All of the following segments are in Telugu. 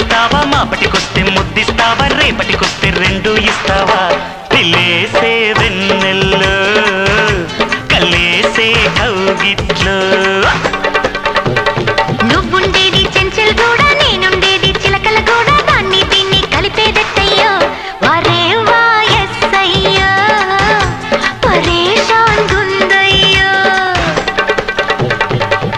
పండిస్తావా మాపటికొస్తే ముద్దిస్తావా రేపటికొస్తే రెండు ఇస్తావా పిల్లేసే వెన్నెల్లో కల్లేసే కౌగిట్లో నువ్వుండేది చెంచల్ కూడా నేనుండేది చిలకల కూడా దాన్ని దీన్ని కలిపేదట్టయ్యో వరే వాయస్సయ్యో పరేషాన్ గుందయ్యో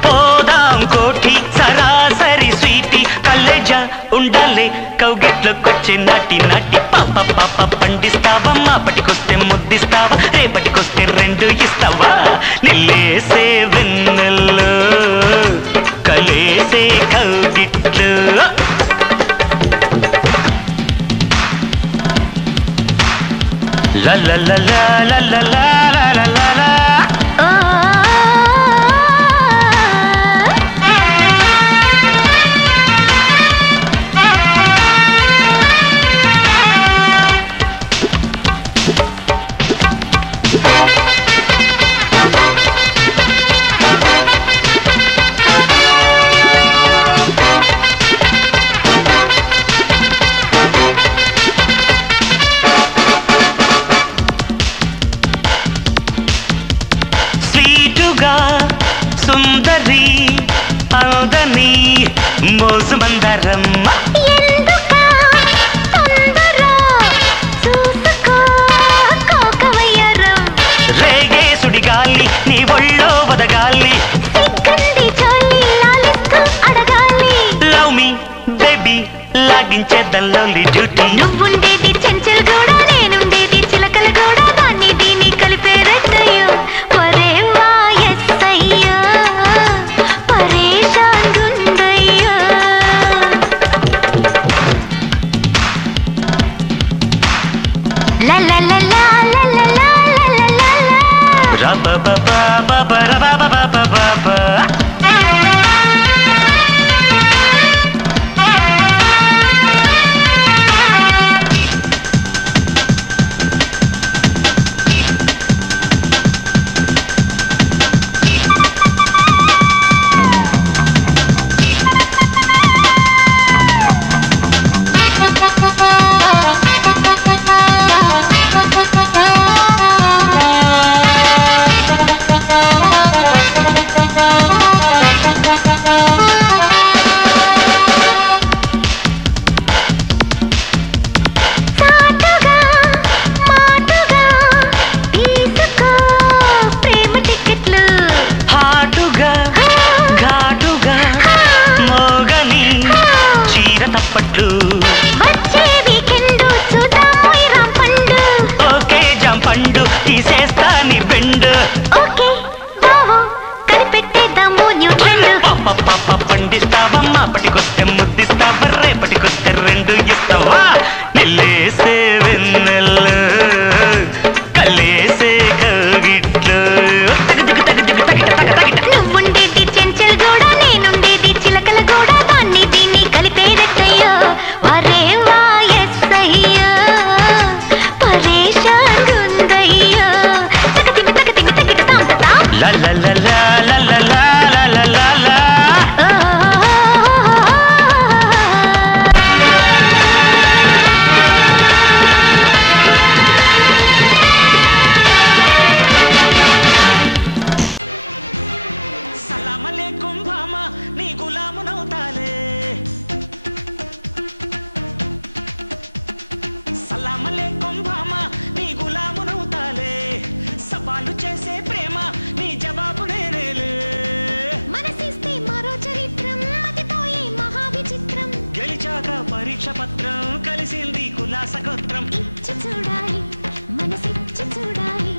పోదాం కోఠి సరాసరి స్వీటి కల్లెజ ఉండాలే కౌగిట్లోకొచ్చే నాటి నాటి పాప పాప పండిస్తావా మాపటికొస్తే ముద్దిస్తావా రేపటికొస్తే రెండు ఇస్తావా నిల్లేసే వెన్నెల్లో కలేసే కౌగిట్లు లా లా లా లా లా లా లా లా లా లా. సుందరి అందని మోసు మందరం రేగే సుడిగాలి నీ ఒళ్ళో వదగాలి లవ్ మీ బేబీ లాగించేద్దాం లవ్లీ డ్యూటీ నువ్వుండేది చెంచల్ కూడా నేనుండేది చిలకల కూడా దాన్ని దీన్ని కలిపేదట్టయ్యో వరే వాయస్సయ్యో పరేషాన్ గుందయ్యో లా లా లా లా లా లా లా లా లా లా రా బా బా బా బా రా బా బా బా బా బా. తప్పట్లు వచ్చే వీకెండ్ చూద్దాం పండు ఓకే జాంపండు తీసేస్తా నీ బెండు ఓకే బావో కనిపెట్టేద్దాము న్యూ ట్రెండ్ పాప పాప పండిస్తావా మాపటికొస్తే ముద్దిస్తావా రేపటికొస్తే రెండు ఇస్తావా నిల్లేసే వెన్నెల్లో కల్లేసే కౌగిట్లు నువ్వుండేది చెంచల్ కూడా నేనుండేది చిలకల కూడా దాన్ని దీన్ని కలిపేదట్టయ్యో వరే వాయస్సయ్యో పరేషాన్ గుందయ్యో తగతిమి తగతిమి తగిట తాంతతా లా లా లా లా లా లా లా లా లా లా. సలాం అలైకుం భామా నీ గులామునవుతాలే సలాం అలైకుం భామా నీ గులామునవుతాలే సవాలు చేసే ప్రేమ నీ జవాబు నేనేలే మనసిస్తే మరో చరిత్రం మతిపోయే మహావిచిత్రం గెలిచాక పరీక్ష పత్రం కలిసింది కులాస గోత్రం ఇచ్చి చూడాలి మనసిచ్చి చూడాలి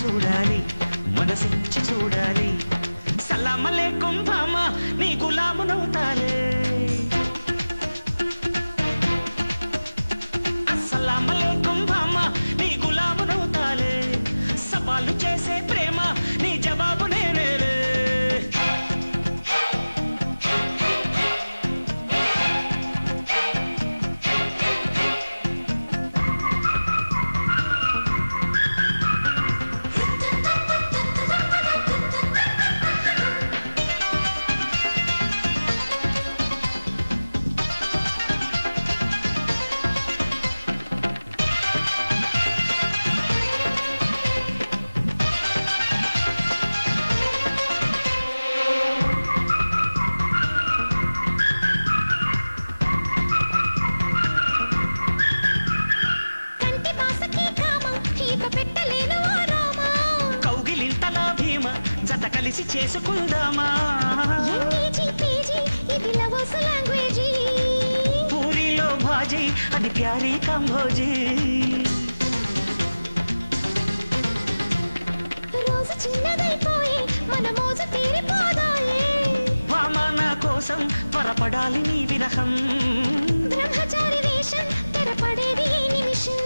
చూడాలి మనసిచ్చి చూడాలి సలాం అలైకుం భామా నీ గులామునవుతాలే అస్సలాం అలైకుం భామా నీ గులామునవుతాలే సవాలు చేసే ప్రేమ నీ జవాబు నేనేలే కలిసి చేసుకుందామా పూరిలో భాజీ అది ప్యారీ కంభోజీ రోజు చిన్నదైపోయి మన మోజు తీరిపోదాయే వామన కోసం త్వరపడాలి నీ విరహం బ్రహ్మచారి వేషం తెరపడేది ఈ నిమిషం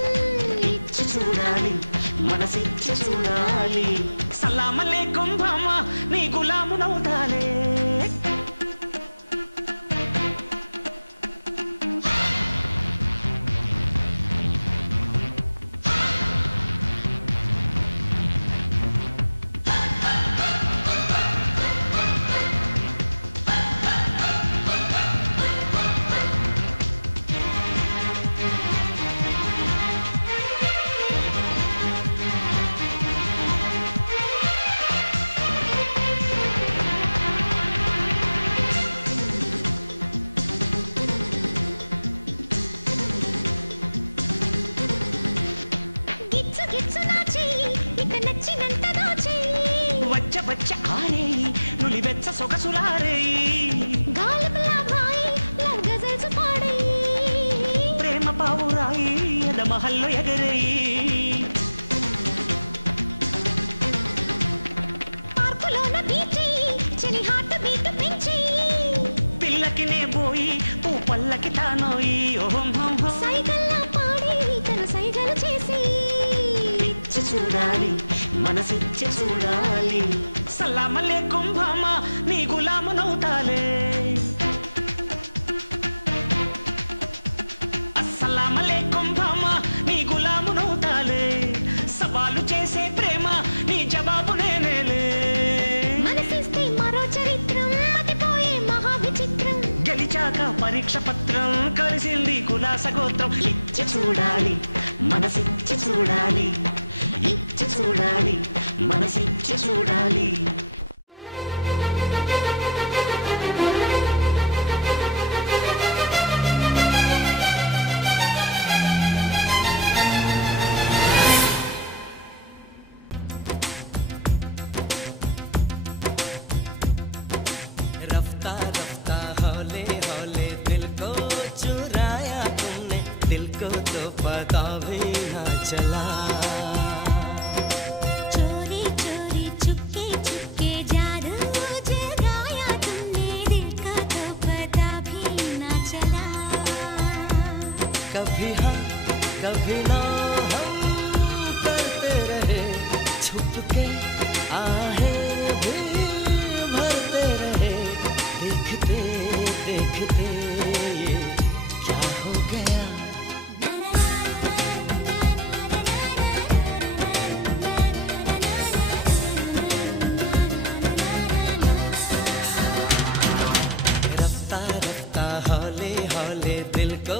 ఇచ్చి చూడాలి మనసిచ్చి చూడాలి సలామలేకుం భామ నీ గులామునవుతాలే వచ్చ వచ్చ ఆరేయి నులివెచ్చ సొగసులారేయి ప్రేమ పావురాయి ఎదమహల్లో ఎగరేయి పిల్లకి నే పోయి పూ పల్లకి తానోయి ఓహం హం హం ఇచ్చి చూడాలి మనసిచ్చి చూడాలి సలామలేకుం భామ నీ గులామునవుతాలే అస్సలామలేకుం భామ నీ గులామునవుతాలే సవాలు చేసే ప్రేమ నీ జవాబు నేనేలే మనసిస్తే మరో చరిత్రం మతిపోయే మహా విచిత్రం గెలిచాక పరీక్ష పత్రం కలిసింది కులాస గోత్రం ఇచ్చి చూడాలి మనసిచ్చి చూడాలి ఇచ్చి చూడాలి మనసిచ్చి చూడాలి रफ्ता रफ्ता हौले हौले दिल को चुराया तुमने दिल को तो पता भी ना चला चोरी चोरी चुपके चुपके जादू जगाया तुमने दिल का तो पता भी ना चला कभी हाँ कभी ना हम करते रहे छुप के आहें भी भरते रहे देखते देखते ये क्या हो गया रफ्ता रफ्ता हौले हौले दिल को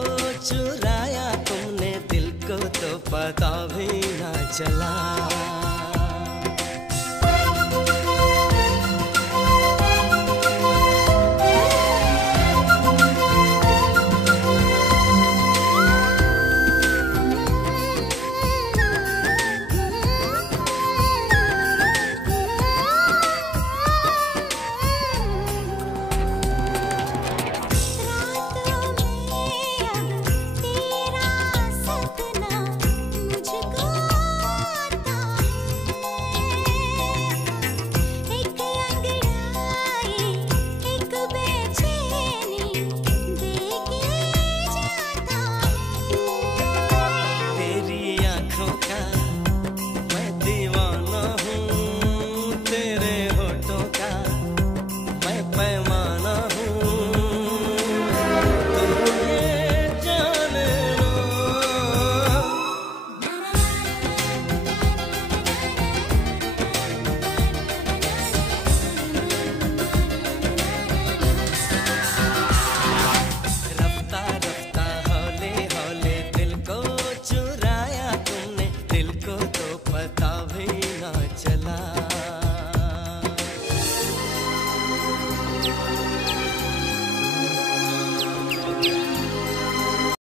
चुराया तुमने दिल को तो पता भी ना चला